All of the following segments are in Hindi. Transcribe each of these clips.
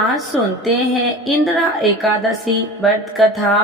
आज सुनते हैं इंदिरा एकादशी व्रत कथा।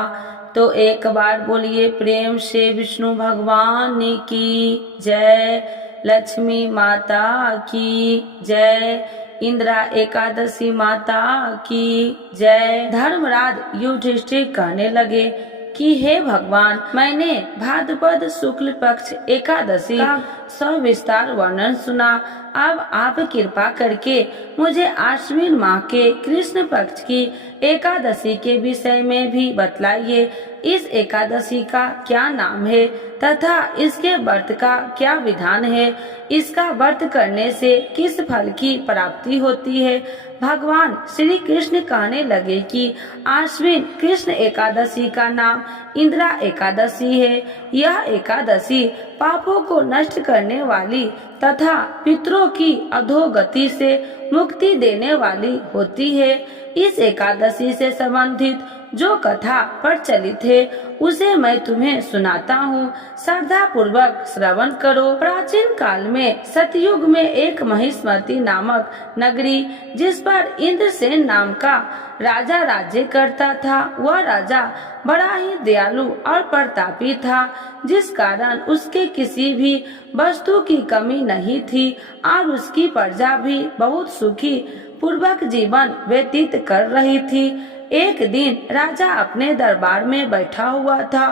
तो एक बार बोलिए प्रेम से विष्णु भगवान की जय, लक्ष्मी माता की जय, इंदिरा एकादशी माता की जय। धर्मराज युधिष्ठिर कहने लगे कि हे भगवान, मैंने भाद्रपद शुक्ल पक्ष एकादशी का सविस्तार वर्णन सुना। अब आप कृपा करके मुझे आश्विन माह के कृष्ण पक्ष की एकादशी के विषय में भी बतलाइए। इस एकादशी का क्या नाम है तथा इसके व्रत का क्या विधान है? इसका व्रत करने से किस फल की प्राप्ति होती है? भगवान श्री कृष्ण कहने लगे कि आश्विन कृष्ण एकादशी का नाम इंदिरा एकादशी है। यह एकादशी पापों को नष्ट करने वाली तथा पितरों की अधोगति से मुक्ति देने वाली होती है। इस एकादशी से संबंधित जो कथा प्रचलित है उसे मैं तुम्हें सुनाता हूँ, श्रद्धा पूर्वक श्रवण करो। प्राचीन काल में सतयुग में एक महिष्मती नामक नगरी, जिस पर इंद्रसेन नाम का राजा राज्य करता था, वह राजा बड़ा ही दयालु और प्रतापी था, जिस कारण उसके किसी भी वस्तु की कमी नहीं थी और उसकी प्रजा भी बहुत सुखी पूर्वक जीवन व्यतीत कर रही थी। एक दिन राजा अपने दरबार में बैठा हुआ था,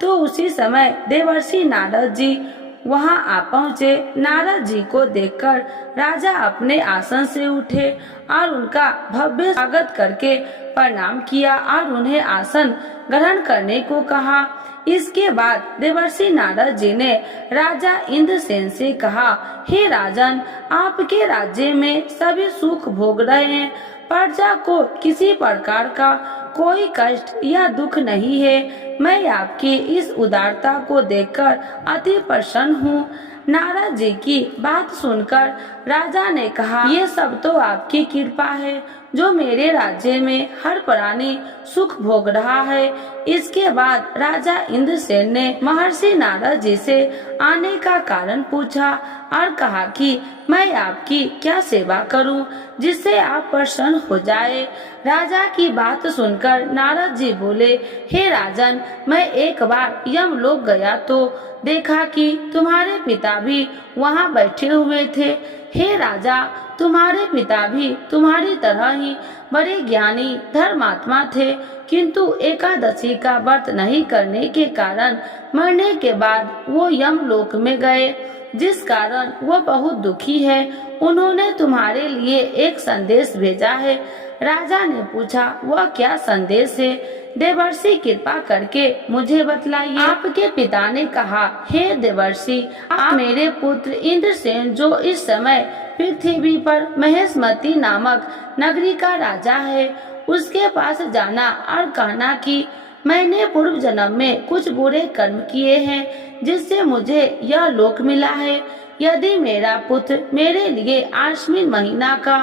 तो उसी समय देवर्षि नारद जी वहां आ पहुँचे। नारद जी को देखकर राजा अपने आसन से उठे और उनका भव्य स्वागत करके प्रणाम किया और उन्हें आसन ग्रहण करने को कहा। इसके बाद देवर्षि नारद जी ने राजा इंद्रसेन से कहा, हे राजन, आपके राज्य में सभी सुख भोग रहे हैं, प्रजा को किसी प्रकार का कोई कष्ट या दुख नहीं है। मैं आपकी इस उदारता को देखकर अति प्रसन्न हूँ। नारद जी की बात सुनकर राजा ने कहा, ये सब तो आपकी कृपा है जो मेरे राज्य में हर प्राणी सुख भोग रहा है। इसके बाद राजा इंद्रसेन ने महर्षि नारद जी से आने का कारण पूछा और कहा कि मैं आपकी क्या सेवा करूं जिससे आप प्रसन्न हो जाए। राजा की बात सुनकर नारद जी बोले, हे राजन, मैं एक बार यमलोक गया तो देखा कि तुम्हारे पिता भी वहां बैठे हुए थे। हे राजा, तुम्हारे पिता भी तुम्हारी तरह ही बड़े ज्ञानी धर्मात्मा थे, किंतु एकादशी का व्रत नहीं करने के कारण मरने के बाद वो यमलोक में गए, जिस कारण वो बहुत दुखी है। उन्होंने तुम्हारे लिए एक संदेश भेजा है। राजा ने पूछा, वह क्या संदेश है? देवर्षि, कृपा करके मुझे बतलाइए। आपके पिता ने कहा, हे देवर्षि, आप मेरे पुत्र इंद्रसेन, जो इस समय पृथ्वी पर महेशमती नामक नगरी का राजा है, उसके पास जाना और कहना कि मैंने पूर्व जन्म में कुछ बुरे कर्म किए हैं जिससे मुझे यह लोक मिला है। यदि मेरा पुत्र मेरे लिए आश्विन महीना का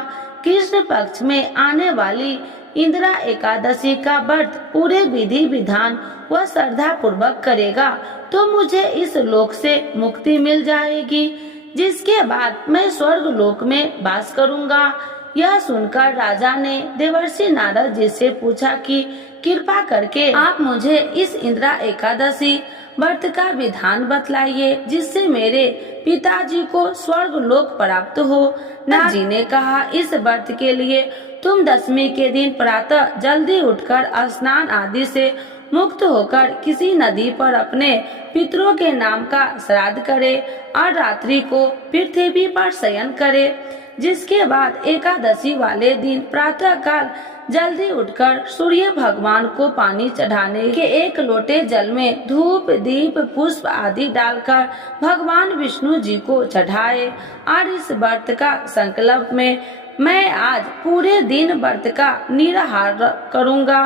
कृष्ण पक्ष में आने वाली इंदिरा एकादशी का व्रत पूरे विधि विधान व श्रद्धा पूर्वक करेगा तो मुझे इस लोक से मुक्ति मिल जाएगी, जिसके बाद मैं स्वर्ग लोक में वास करूंगा। यह सुनकर राजा ने देवर्षि नारद जी से पूछा कि कृपा करके आप मुझे इस इंदिरा एकादशी व्रत का विधान बतलाइए, जिससे मेरे पिताजी को स्वर्ग लोक प्राप्त हो। नारद जी ने कहा, इस व्रत के लिए तुम दशमी के दिन प्रातः जल्दी उठकर स्नान आदि से मुक्त होकर किसी नदी पर अपने पितरों के नाम का श्राद्ध करे और रात्रि को पृथ्वी पर शयन करे। जिसके बाद एकादशी वाले दिन प्रातः काल जल्दी उठकर सूर्य भगवान को पानी चढ़ाने के एक लोटे जल में धूप दीप पुष्प आदि डालकर भगवान विष्णु जी को चढ़ाए। और इस व्रत का संकल्प में मैं आज पूरे दिन व्रत का निराहार करूंगा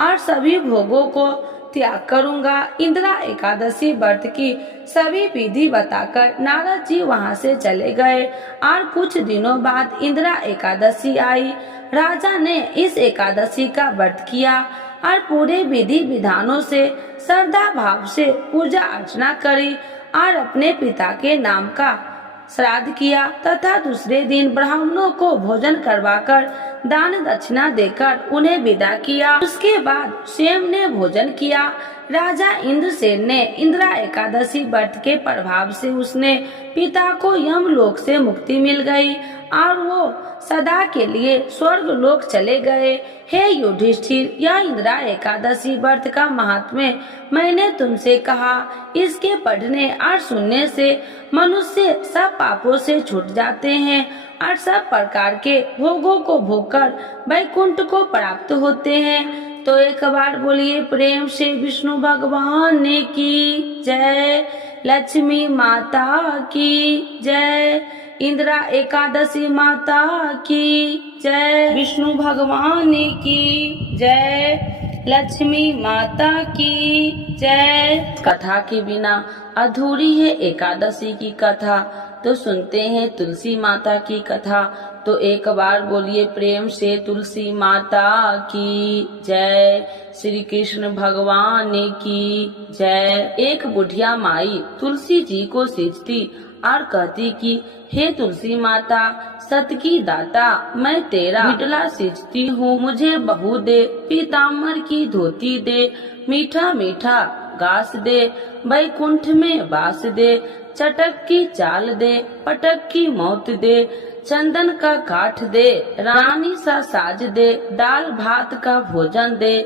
और सभी भोगों को त्याग करूंगा। इंदिरा एकादशी व्रत की सभी विधि बताकर नारद जी वहां से चले गए और कुछ दिनों बाद इंदिरा एकादशी आई। राजा ने इस एकादशी का व्रत किया और पूरे विधि विधानों से श्रद्धा भाव से पूजा अर्चना करी और अपने पिता के नाम का श्राद्ध किया तथा दूसरे दिन ब्राह्मणों को भोजन करवाकर दान दक्षिणा देकर उन्हें विदा किया। उसके बाद स्वयं ने भोजन किया। राजा इंद्रसेन ने इंदिरा एकादशी व्रत के प्रभाव से उसने पिता को यमलोक से मुक्ति मिल गई और वो सदा के लिए स्वर्ग लोक चले गए। हे युधिष्ठिर, यह इंदिरा एकादशी व्रत का महात्म्य मैंने तुमसे कहा। इसके पढ़ने और सुनने से मनुष्य सब पापों से छूट जाते हैं और सब प्रकार के भोगों को भोगकर वैकुंठ को प्राप्त होते हैं। तो एक बार बोलिए प्रेम से विष्णु भगवान की जय, लक्ष्मी माता की जय, इंदिरा एकादशी माता की जय, विष्णु भगवान की जय, लक्ष्मी माता की जय। कथा के बिना अधूरी है एकादशी की कथा। तो सुनते हैं तुलसी माता की कथा। तो एक बार बोलिए प्रेम से तुलसी माता की जय, श्री कृष्ण भगवान की जय। एक बुढ़िया माई तुलसी जी को सींचती और कहती कि हे तुलसी माता, सत की दाता, मैं तेरा बिटला सींचती हूँ, मुझे बहू दे, पीताम्बर की धोती दे, मीठा मीठा घास दे, वैकुंठ में वास दे, चटक की चाल दे, पटक की मौत दे, चंदन का काठ दे, रानी सा साज दे, दाल भात का भोजन दे,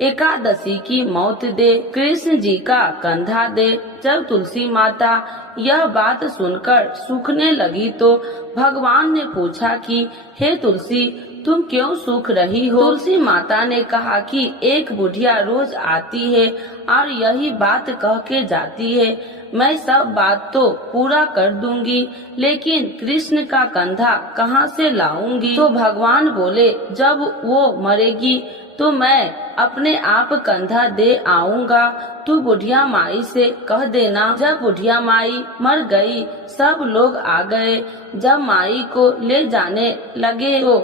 एकादशी की मौत दे, कृष्ण जी का कंधा दे। जब तुलसी माता यह बात सुनकर सूखने लगी तो भगवान ने पूछा कि हे तुलसी, तुम क्यों सूख रही हो? तुलसी माता ने कहा कि एक बुढ़िया रोज आती है और यही बात कह के जाती है, मैं सब बात तो पूरा कर दूंगी, लेकिन कृष्ण का कंधा कहाँ से लाऊंगी? तो भगवान बोले, जब वो मरेगी तो मैं अपने आप कंधा दे आऊंगा। तू बुढ़िया माई से कह देना। जब बुढ़िया माई मर गई, सब लोग आ गए। जब माई को ले जाने लगे तो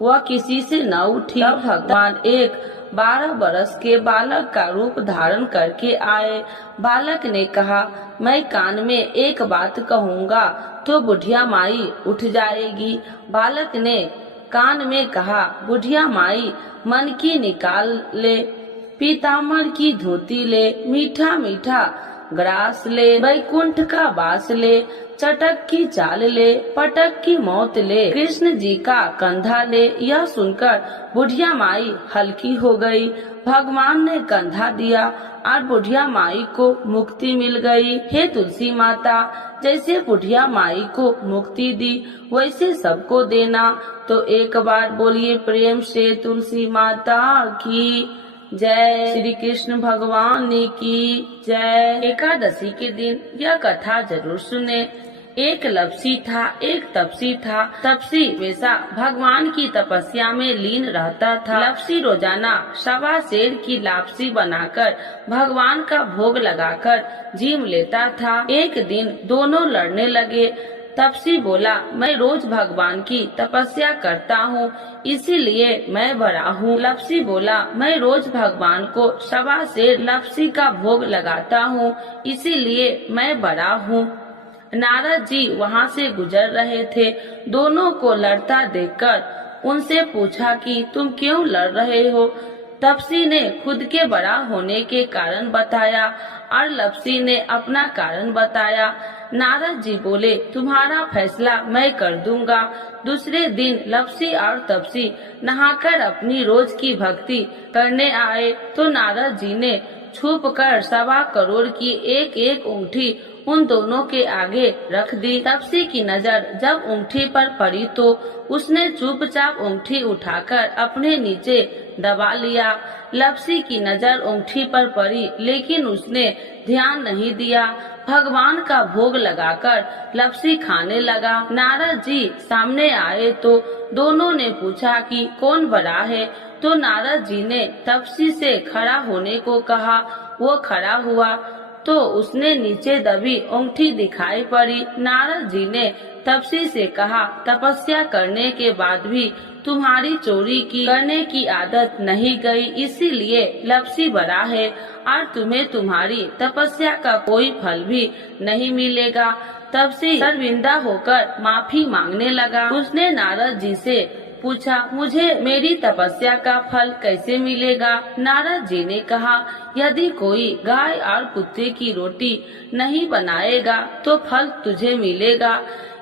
वह किसी से न उठी। तब भगवान एक 12 बरस के बालक का रूप धारण करके आए। बालक ने कहा, मैं कान में एक बात कहूँगा तो बुढ़िया माई उठ जाएगी। बालक ने कान में कहा, बुढ़िया माई मन की निकाल ले, पीताम्बर की धोती ले, मीठा मीठा ग्रास ले, वैकुंठ का वास ले, चटक की चाल ले, पटक की मौत ले, कृष्ण जी का कंधा ले। यह सुनकर बुढ़िया माई हल्की हो गई। भगवान ने कंधा दिया और बुढ़िया माई को मुक्ति मिल गई। हे तुलसी माता, जैसे बुढ़िया माई को मुक्ति दी वैसे सबको देना। तो एक बार बोलिए प्रेम से तुलसी माता की जय, श्री कृष्ण भगवान की जय। एकादशी के दिन यह कथा जरूर सुने। एक लपसी था, एक तपसी था। तपसी हमेशा भगवान की तपस्या में लीन रहता था। लपसी रोजाना 1.25 सेर की लापसी बनाकर भगवान का भोग लगाकर जीम लेता था। एक दिन दोनों लड़ने लगे। तपसी बोला, मैं रोज भगवान की तपस्या करता हूँ, इसीलिए मैं बड़ा हूँ। लपसी बोला, मैं रोज भगवान को 1.25 सेर लपसी का भोग लगाता हूँ, इसीलिए मैं बड़ा हूँ। नारद जी वहाँ से गुजर रहे थे। दोनों को लड़ता देखकर उनसे पूछा कि तुम क्यों लड़ रहे हो? तपसी ने खुद के बड़ा होने के कारण बताया और लपसी ने अपना कारण बताया। नारद जी बोले, तुम्हारा फैसला मैं कर दूंगा। दूसरे दिन लपसी और तपसी नहाकर अपनी रोज की भक्ति करने आए तो नारद जी ने छुप कर 1.25 करोड़ की एक एक अंगूठी उन दोनों के आगे रख दी। तपसी की नजर जब अंगूठी पर पड़ी तो उसने चुपचाप अंगूठी उठाकर अपने नीचे दबा लिया। लपसी की नजर अंगूठी पर पड़ी लेकिन उसने ध्यान नहीं दिया। भगवान का भोग लगाकर लपसी खाने लगा। नारद जी सामने आए तो दोनों ने पूछा कि कौन बड़ा है? तो नारद जी ने तपसी से खड़ा होने को कहा। वो खड़ा हुआ तो उसने नीचे दबी अंगूठी दिखाई पड़ी। नारद जी ने तपसी से कहा, तपस्या करने के बाद भी तुम्हारी चोरी करने की आदत नहीं गई, इसीलिए लपसी बड़ा है और तुम्हें तुम्हारी तपस्या का कोई फल भी नहीं मिलेगा। तपसी शर्मिंदा होकर माफी मांगने लगा। उसने नारद जी से पूछा, मुझे मेरी तपस्या का फल कैसे मिलेगा? नारद जी ने कहा, यदि कोई गाय और कुत्ते की रोटी नहीं बनाएगा तो फल तुझे मिलेगा।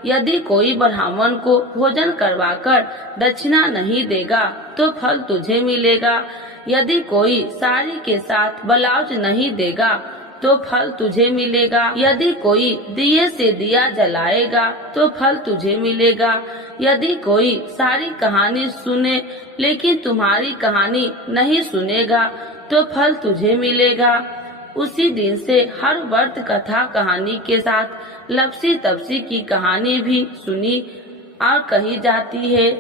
यदि कोई ब्राह्मण को भोजन करवाकर दक्षिणा नहीं देगा तो फल तुझे मिलेगा। यदि कोई साड़ी के साथ ब्लाउज नहीं देगा तो फल तुझे मिलेगा। यदि कोई दिए से दिया जलाएगा तो फल तुझे मिलेगा। यदि कोई सारी कहानी सुने लेकिन तुम्हारी कहानी नहीं सुनेगा तो फल तुझे मिलेगा। उसी दिन से हर व्रत कथा कहानी के साथ लपसी तपसी की कहानी भी सुनी और कही जाती है।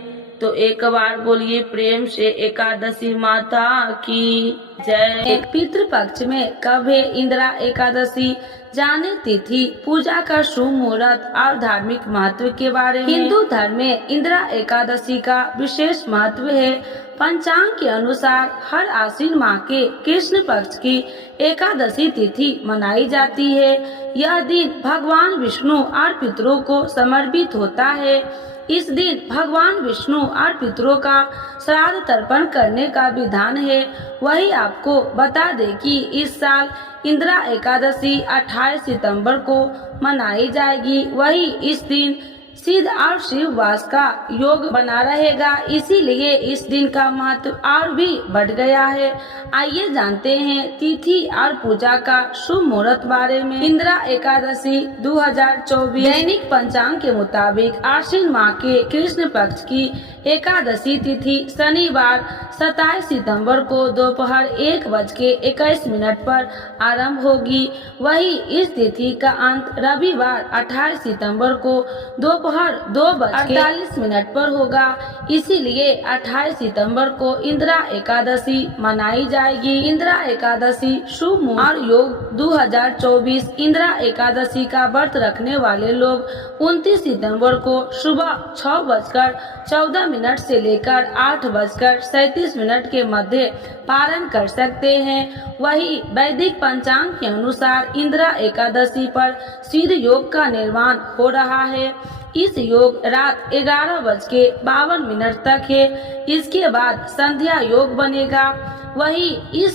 तो एक बार बोलिए प्रेम से एकादशी माता की जय। पितृपक्ष में कब है इंदिरा एकादशी? जाने तिथि, पूजा का शुभ मुहूर्त और धार्मिक महत्व के बारे में। हिंदू धर्म में इंदिरा एकादशी का विशेष महत्व है। पंचांग के अनुसार हर आश्विन माह के कृष्ण पक्ष की एकादशी तिथि मनाई जाती है। यह दिन भगवान विष्णु और पितरों को समर्पित होता है। इस दिन भगवान विष्णु और पितरों का श्राद्ध तर्पण करने का विधान है। वही आपको बता दे कि इस साल इंदिरा एकादशी 28 सितंबर को मनाई जाएगी। वही इस दिन सिद्ध और शिव वास का योग बना रहेगा, इसीलिए इस दिन का महत्व और भी बढ़ गया है। आइए जानते हैं तिथि और पूजा का शुभ मुहूर्त बारे में। इंदिरा एकादशी 2024 दैनिक पंचांग के मुताबिक आश्विन माह के कृष्ण पक्ष की एकादशी तिथि शनिवार 27 सितंबर को दोपहर 1:21 पर आरंभ होगी। वही इस तिथि का अंत रविवार 28 सितंबर को दोपहर 2:48 पर होगा। इसीलिए 28 सितंबर को इंदिरा एकादशी मनाई जाएगी। इंदिरा एकादशी शुभ मुहूर्त और योग 2024 इंदिरा एकादशी का व्रत रखने वाले लोग 29 सितंबर को सुबह 6:14 से लेकर 8:37 के मध्य पारण कर सकते हैं। वही वैदिक पंचांग के अनुसार इंदिरा एकादशी पर सिद्ध योग का निर्माण हो रहा है। इस योग रात 11:52 तक है। इसके बाद संध्या योग बनेगा। वही इस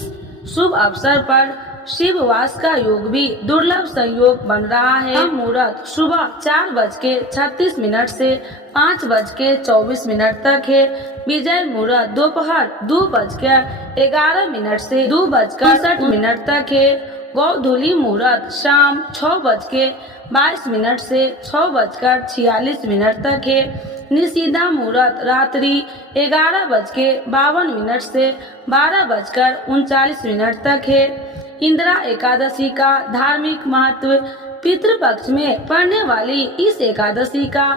शुभ अवसर पर शिव वास का योग भी दुर्लभ संयोग बन रहा है। मुहूर्त सुबह 4:36 से 5:24 तक है। विजय मुहूर्त दोपहर 2:11 से 2:62 तक है। गोधूली मुहूर्त शाम 6:22 से 6:46 तक है। निषिद्धा मुहूर्त रात्रि 11:52 से 12:39 तक है। इंदिरा एकादशी का धार्मिक महत्व। पितृपक्ष में पड़ने वाली इस एकादशी का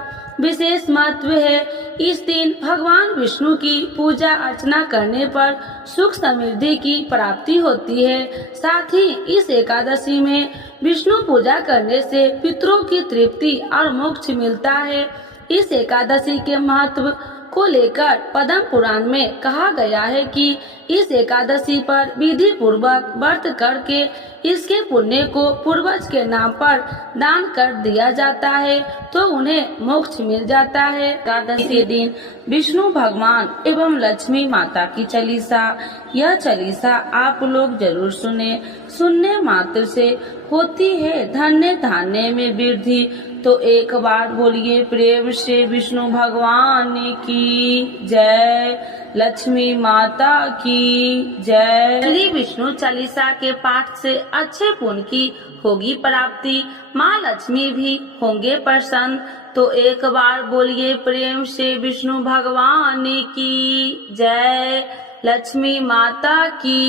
विशेष महत्व है। इस दिन भगवान विष्णु की पूजा अर्चना करने पर सुख समृद्धि की प्राप्ति होती है। साथ ही इस एकादशी में विष्णु पूजा करने से पितरों की तृप्ति और मोक्ष मिलता है। इस एकादशी के महत्व को लेकर पद्म पुराण में कहा गया है कि इस एकादशी पर विधि पूर्वक व्रत करके इसके पुण्य को पूर्वज के नाम पर दान कर दिया जाता है तो उन्हें मोक्ष मिल जाता है। एकादशी दिन विष्णु भगवान एवं लक्ष्मी माता की चालीसा। यह चालीसा आप लोग जरूर सुने। सुनने मात्र से होती है धन्य धान्य में वृद्धि। तो एक बार बोलिए प्रेम से विष्णु भगवान की जय, लक्ष्मी माता की जय। श्री विष्णु चालीसा के पाठ से अच्छे पुण्य की होगी प्राप्ति, माँ लक्ष्मी भी होंगे प्रसन्न। तो एक बार बोलिए प्रेम से विष्णु भगवान की जय, लक्ष्मी माता की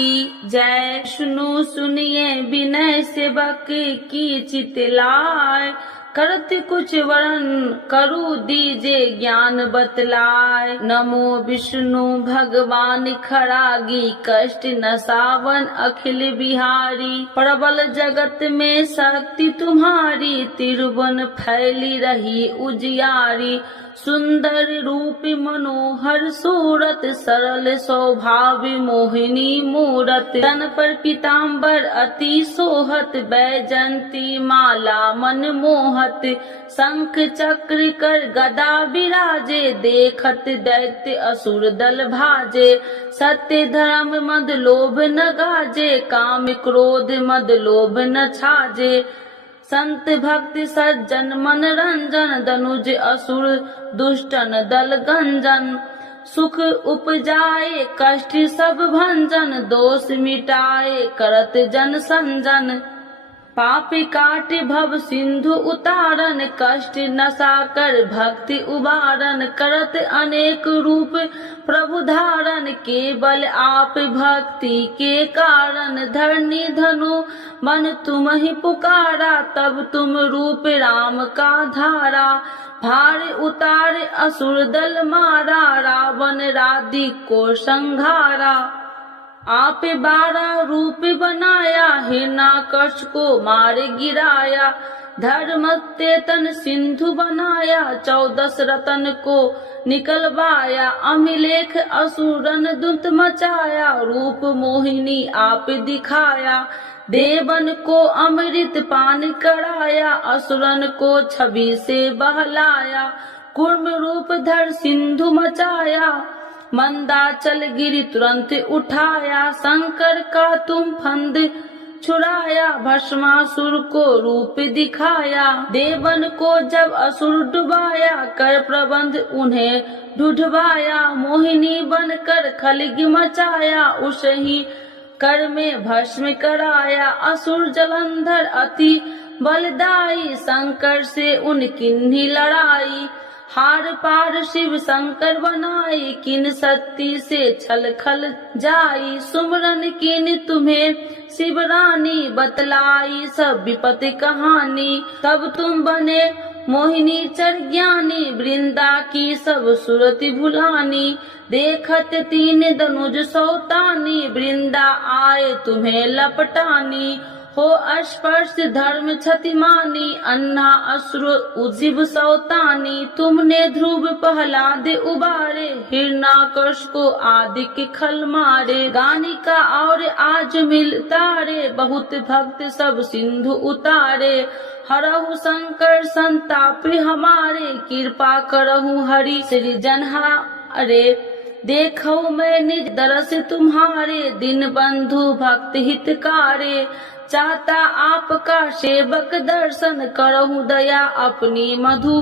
जय। सुनो सुनिए विनय सेवक की चितलाय, करत कुछ वरण करु दीजे ज्ञान बतलाय। नमो विष्णु भगवान खरागी, कष्ट नसावन अखिल बिहारी। प्रबल जगत में शक्ति तुम्हारी, तिरुवन फैली रही उजियारी। सुंदर रूप मनोहर सूरत, सरल स्वभाव मोहिनी मूरत। तन पर पीताम्बर अति सोहत, बैजंती माला मन मोहत। शंख चक्र कर गदा विराजे, देखत दैत्य असुर दल भाजे। सत्य धर्म मद लोभ न गाजे, काम क्रोध मद लोभ न छाजे। संत भक्त सज्जन मन रंजन, दनुज असुर दुष्टन दल गंजन। सुख उपजाए कष्ट सब भंजन, दोष मिटाए करत जन संजन। पाप काट भव सिंधु उतारन, कष्ट नशा कर भक्ति उबारन। करत अनेक रूप प्रभु धारण, केवल आप भक्ति के कारण। धरनी धनु मन तुम ही पुकारा, तब तुम रूप राम का धारा। भार उतार असुर दल मारा, रावण राधिक को संघारा। आप 12 रूप बनाया, हिरण्याकश को मार गिराया। धर्म तेतन सिंधु बनाया, 14 रतन को निकलवाया। अमिलेख असुरन दुत मचाया, रूप मोहिनी आप दिखाया। देवन को अमृत पान कराया, असुरन को छवि से बहलाया। कूर्म रूप धर सिंधु मचाया, मंदाचल गिरी तुरंत उठाया। शंकर का तुम फंद छुड़ाया, भस्मासुर को रूप दिखाया। देवन को जब असुर डुबाया, कर प्रबंध उन्हें ढूंढवाया। मोहिनी बनकर खलगी मचाया, उसे कर में भस्म कराया। असुर जलंधर अति बलदाई, शंकर से उनकी लड़ाई। हार पार शिव शंकर बनाई, किन शक्ति से छल खल जाई। सुमरन किन तुम्हें शिव रानी, बतलाई सब विपत्ति कहानी। तब तुम बने मोहिनी चर ज्ञानी, वृंदा की सब सुरति भुलानी। देखत 3 धनुज सौतानी, वृंदा आए तुम्हें लपटानी। हो स्पर्श धर्म क्षतिमानी, अन्ना असुर उजिब सौतानी। तुमने ध्रुव प्रहलाद उबारे, हिरण्याकश को आदि के खल मारे। गानिका और आज मिल तारे, बहुत भक्त सब सिंधु उतारे। हरहु शंकर संताप हमारे, कृपा करहु हरि श्री जनहारे। देखो मैं निज दरस तुम्हारे, दिन बंधु भक्त हितकारे। चाहता आपका सेवक दर्शन, करहु दया अपनी मधु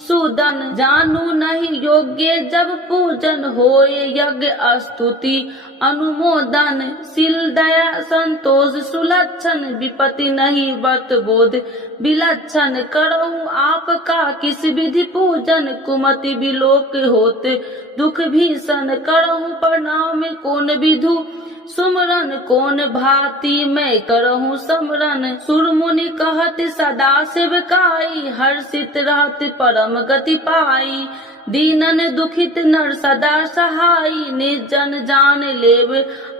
सूदन। जानू नहीं योग्य जब पूजन, होए यज्ञ स्तुति अनुमोदन। शील दया संतोष सुलक्षण, विपत्ति नहीं व्रत बोध विलक्षण। करहु आपका किस विधि पूजन, कुमति विलोक होते दुख भीषण। करहु प्रणाम कौन विधु सुमरन, कौन भांति मैं करहु समरन। सुर मुनि कहत सदा सेवकाई, हर्षित रहत परम गति पाई। दीनन दुखित नर सदा सहाई, निर्जन जान लेव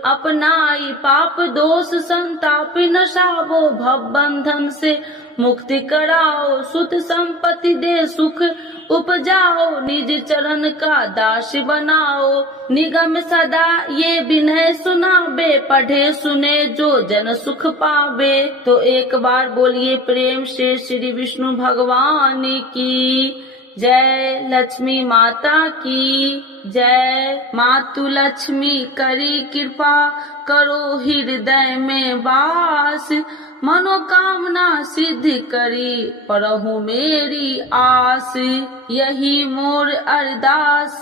अपनाई। पाप दोष संताप नसावो, भव बंधन से मुक्ति कराओ। सुत संपत्ति दे सुख उपजाओ, निज चरण का दास बनाओ। निगम सदा ये विनय सुनाबे, पढ़े सुने जो जन सुख पावे। तो एक बार बोलिए प्रेम से श्री विष्णु भगवान की जय। लक्ष्मी माता की जय। मातु लक्ष्मी करी कृपा, करो हृदय में वास। मनोकामना सिद्ध करी, परहु मेरी आस। यही मोर अरदास,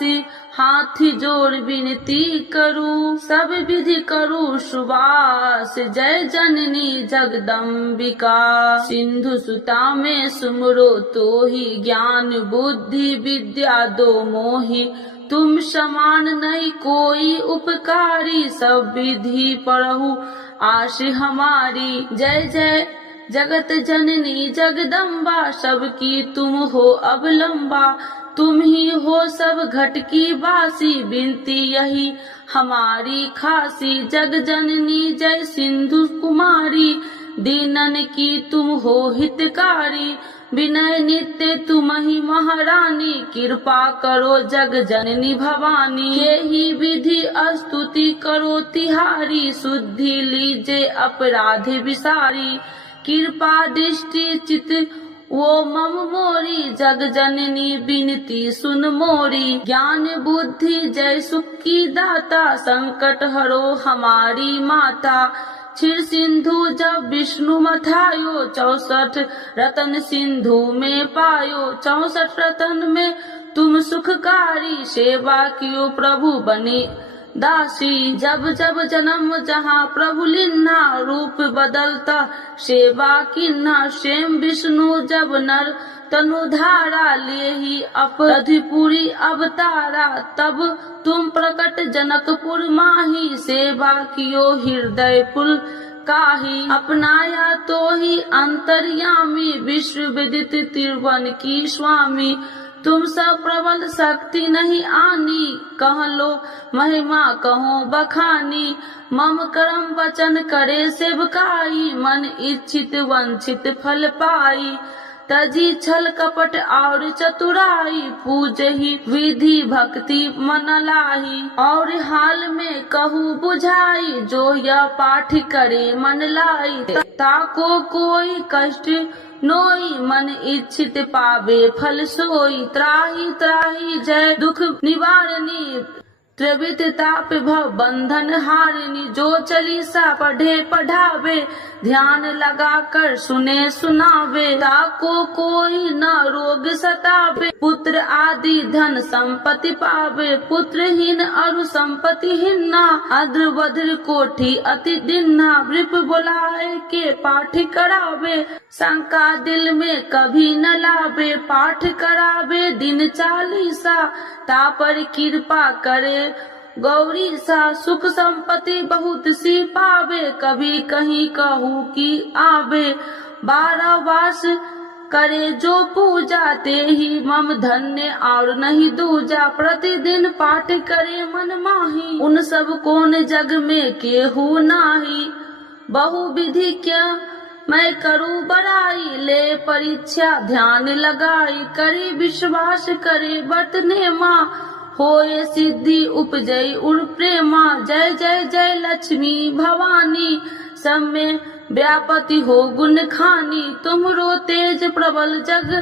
हाथ जोड़ विनती करूं। सब विधि करूं सुबास, जय जननी जगदम्बिका। सिंधु सुता में सुमरो तो ही, ज्ञान बुद्धि विद्या दो मोहि। तुम समान नहीं कोई उपकारी, सब विधि परहु आश हमारी। जय जय जगत जननी जगदम्बा, सबकी तुम हो अवलंबा। तुम ही हो सब घट की बासी, विनती यही हमारी खासी। जग जननी जय सिंधु कुमारी, दीनन की तुम हो हितकारी। विनय नित्य तुम ही महारानी, कृपा करो जग जननी भवानी। यही विधि स्तुति करो तिहारी, शुद्धि लीजे अपराधी विसारी। कृपा दृष्टि चित वो मम मोरी, जग जननी बिनती सुन मोरी। ज्ञान बुद्धि जय सुख की दाता, संकट हरो हमारी माता। क्षीर सिंधु जब विष्णु मथायो, 64 रतन सिंधु में पायो। 64 रतन में तुम सुखकारी, सेवा कियो प्रभु बने दासी। जब जब जन्म जहाँ प्रभु लिन्हा, रूप बदलता सेवा किन्हा। स्वयं विष्णु जब नर तनु धारा, ले ही अपराधिपुरी अवतारा। तब तुम प्रकट जनकपुर माही, सेवा कियो हृदय पुल काही। अपनाया तो ही अंतर्यामी, विश्व विदित त्रिभुवन की स्वामी। तुम सब प्रबल शक्ति नहीं आनी, कह लो महिमा कहो बखानी। मम कर्म वचन करे सेवकाई, मन इच्छित वंचित फल पाई। तजी छल कपट और चतुराई, पूजहि विधि भक्ति मन लाही। और हाल में कहूँ बुझाई, जो यह पाठ करे मन लाई। ताको कोई कष्ट नोई, मन इच्छित पावे फल सोई। त्राही त्राही जय दुख निवारणी, त्रिविध ताप भव बंधन हारिणी। जो चालीसा पढ़े पढ़ावे, ध्यान लगा कर सुने सुनावे। ताको कोई न रोग सतावे, पुत्र आदि धन संपत्ति पावे। पुत्रहीन अरु संपत्तिहीना, अद्र बद्र कोठी अति दिन्ना। वृप बुलाए के पाठ करावे, शंका दिल में कभी न लावे। पाठ करावे दिन चालीसा, तापर कृपा करे गौरी सा। सुख संपत्ति बहुत सी पावे, कभी कहीं कहूँ की आवे। 12 वास करे जो पूजा, ते ही मम धन्य और नहीं दूजा। प्रतिदिन पाठ करे मन माही, उन सब कौन जग में केहू नाही। बहु विधि क्या मैं करूँ बड़ाई, ले परीक्षा ध्यान लगाई। करे विश्वास करे बरतने माँ, होए सिद्धि उपजय उर प्रेमा। जय जय जय लक्ष्मी भवानी, सब में व्यापति हो गुण खानी। तुमरो तेज प्रबल जग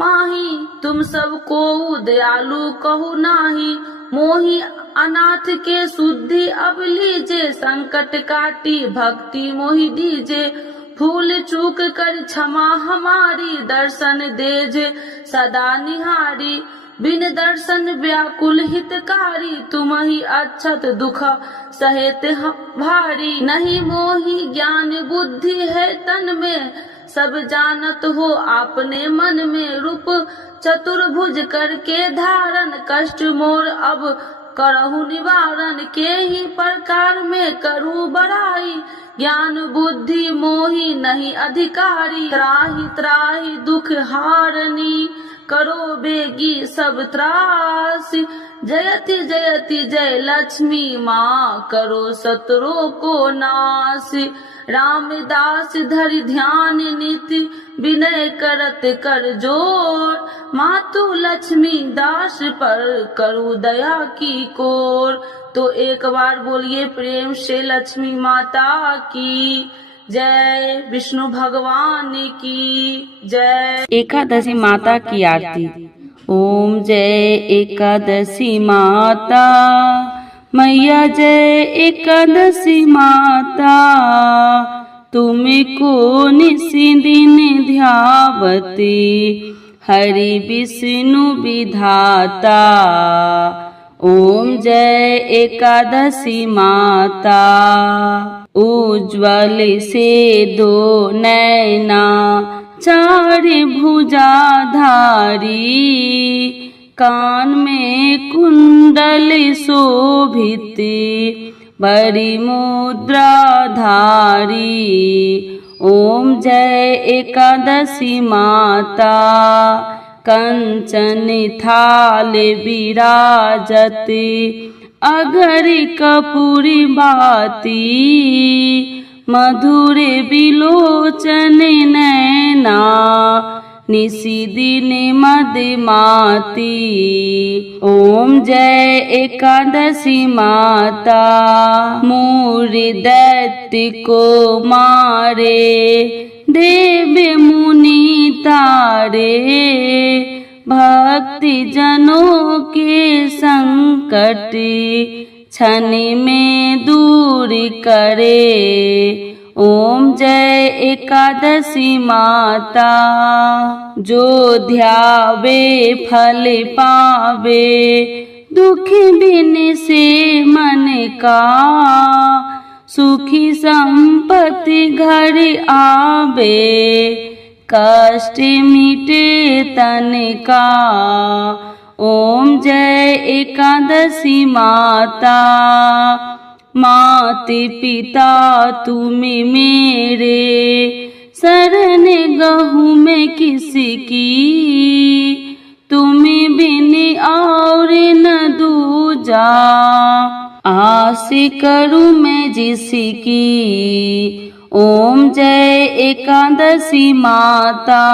माही, तुम सब को दयालु कहु नाही। मोहि अनाथ के शुद्धि अब लीजे, संकट काटी भक्ति मोहि दीजे। भूल चूक कर क्षमा हमारी, दर्शन देजे सदा निहारी। बिन दर्शन व्याकुल हितकारी, तुम ही अक्षत दुख सहेत भारी। नहीं मोहि ज्ञान बुद्धि है तन में, सब जानत हो आपने मन में। रूप चतुर्भुज करके धारण, कष्ट मोर अब करहु निवारण। के ही प्रकार में करूँ बड़ाई, ज्ञान बुद्धि मोहि नहीं अधिकारी। त्राहि त्राहि दुख हारनी, करो बेगी सब त्रास। जयति जयति जय लक्ष्मी माँ, करो शत्रु को नाश। रामदास धरि ध्यान नित, विनय करत कर जोर। मातु लक्ष्मी दास पर करू दया की कोर। तो एक बार बोलिए प्रेम से लक्ष्मी माता की जय, विष्णु भगवान की जय। एकादशी माता की आरती। ओम जय एकादशी माता मैया, जय एकादशी माता। तुमको निशिदिन ध्यावती, हरि विष्णु विधाता। ओम जय एकादशी माता। उज्ज्वल से दो नैना, चार भुजाधारी। कान में कुंडल शोभित, बड़ी मुद्रा धारी। ओम जय एकादशी माता। कंचन थाल विराजत, अगर कपूरी बाती। मधुर बिलोचन नैना, निशिदिन मदमाती। ओम जय एकादशी माता, मूरी दैत्य को मारे, देव मुनि तारे, भक्ति जनों के संकट क्षण में दूर करे। ओम जय एकादशी माता, जो ध्यावे फल पावे, दुख बिन से मन का, सुखी संपत्ति घर आवे, कष्ट मिटे तन का। ओम जय एकादशी माता, माते पिता तुम मेरे, शरण गहूँ मैं किसकी, तुम बिन और न दूजा, आस करूँ मैं जिसकी। ओम जय एकादशी माता,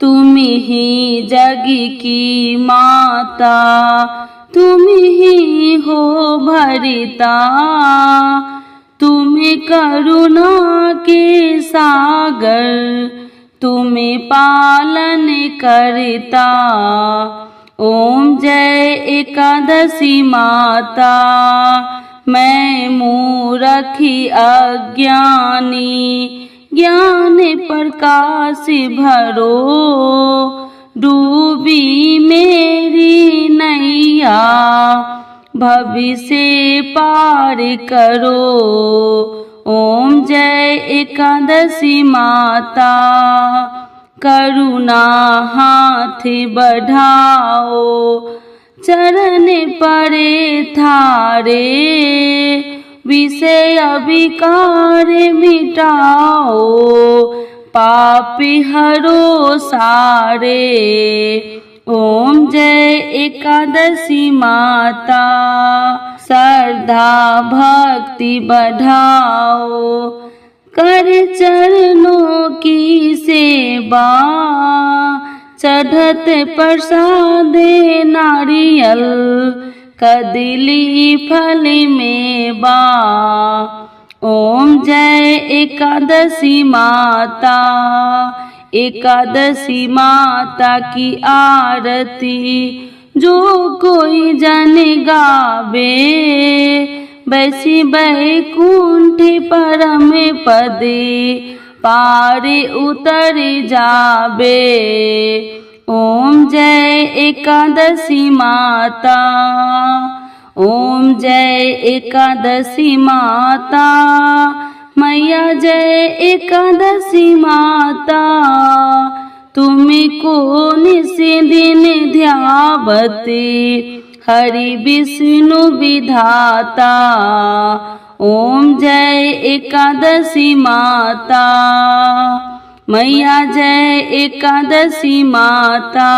तुम ही जग की माता, तुम ही हो भरिता, तुम करुणा के सागर, तुम पालन करता। ओम जय एकादशी माता, मैं मूरखी अज्ञानी, ज्ञान प्रकाश भरो, डूबी मेरी नैया, भविष्य पार करो। ओम जय एकादशी माता, करुणा हाथ बढ़ाओ, चरण परे थारे, विषय अभिकार मिटाओ, पापी हरो सारे। ओम जय एकादशी माता, श्रद्धा भक्ति बढ़ाओ, कर चरणों की सेवा, चढ़त प्रसाद नारियल, कदली फल मेवा। ओम जय एकादशी माता, एकादशी माता की आरती जो कोई जन गावे, बैसी बैकुंठ परम पद पार उतर जावे। ओम जय एकादशी माता, ओम जय एकादशी माता, मैया जय एकादशी माता, तुमको निस दिन ध्यावते, हरि विष्णु विधाता। ओम जय एकादशी माता, मैया जय एकादशी माता।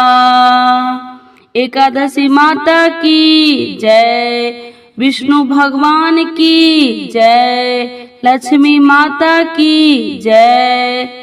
एकादशी माता की जय, विष्णु भगवान की जय, लक्ष्मी माता की जय।